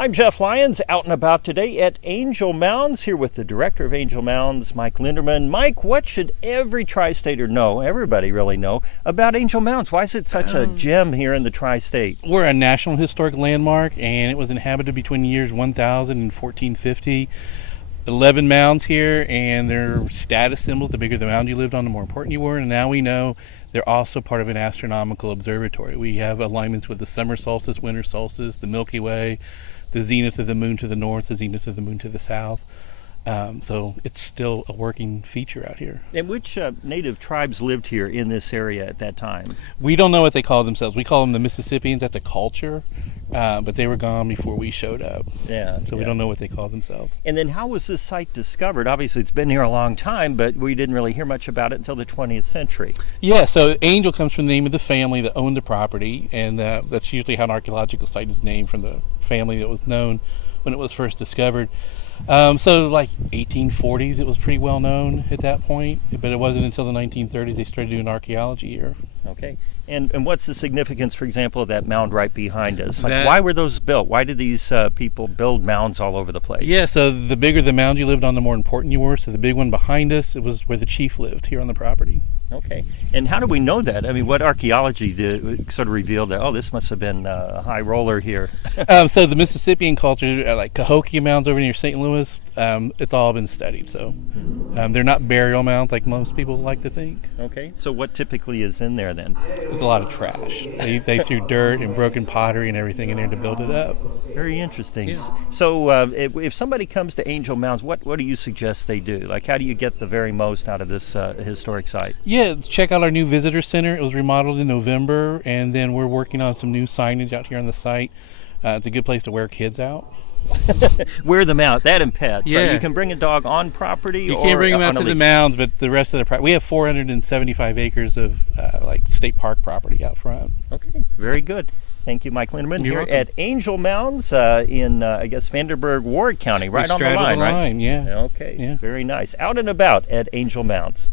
I'm Jeff Lyons, out and about today at Angel Mounds, here with the director of Angel Mounds, Mike Linderman. Mike, what should every tri-stater know, everybody really know, about Angel Mounds? Why is it such a gem here in the tri-state? We're a National Historic Landmark, and it was inhabited between the years 1000 and 1450. 11 mounds here, and they're status symbols. The bigger the mound you lived on, the more important you were. And now we know they're also part of an astronomical observatory. We have alignments with the summer solstice, winter solstice, the Milky Way, the zenith of the moon to the north, the zenith of the moon to the south. So it's still a working feature out here. And which native tribes lived here in this area at that time? We don't know what they call themselves. We call them the Mississippians at the culture, but they were gone before we showed up. So we don't know what they call themselves. And then how was this site discovered? Obviously it's been here a long time, but we didn't really hear much about it until the 20th century. Yeah, so Angel comes from the name of the family that owned the property, and that's usually how an archaeological site is named, from the family that was known when it was first discovered. So like 1840s, it was pretty well known at that point, but it wasn't until the 1930s they started doing archaeology here. Okay, and what's the significance, for example, of that mound right behind us? Like, why were those built? Why did these people build mounds all over the place? Yeah, so the bigger the mound you lived on, the more important you were. So the big one behind us, it was where the chief lived here on the property. Okay, and how do we know that? I mean, what archaeology did sort of reveal that, oh, this must have been a high roller here? So the Mississippian culture, like Cahokia mounds over near St. Louis, it's all been studied. So they're not burial mounds like most people like to think. Okay, so what typically is in there then? There's a lot of trash. They threw dirt and broken pottery and everything in there to build it up. Very interesting. Yeah. So if somebody comes to Angel Mounds, what do you suggest they do? Like, how do you get the very most out of this historic site? Yeah, check out our new visitor center. It was remodeled in November, and then we're working on some new signage out here on the site. It's a good place to wear kids out. Wear them out, that and pets. Yeah. Right? You can bring a dog on property. You can't bring them out to the mounds, but the rest of the we have 475 acres of like state park property out front. Okay, very good. Thank you, Mike Linderman, You're here welcome. at Angel Mounds in, I guess, Vanderburgh, Ward County, right on the line, right? Yeah. Okay, Yeah. very nice. Out and about at Angel Mounds.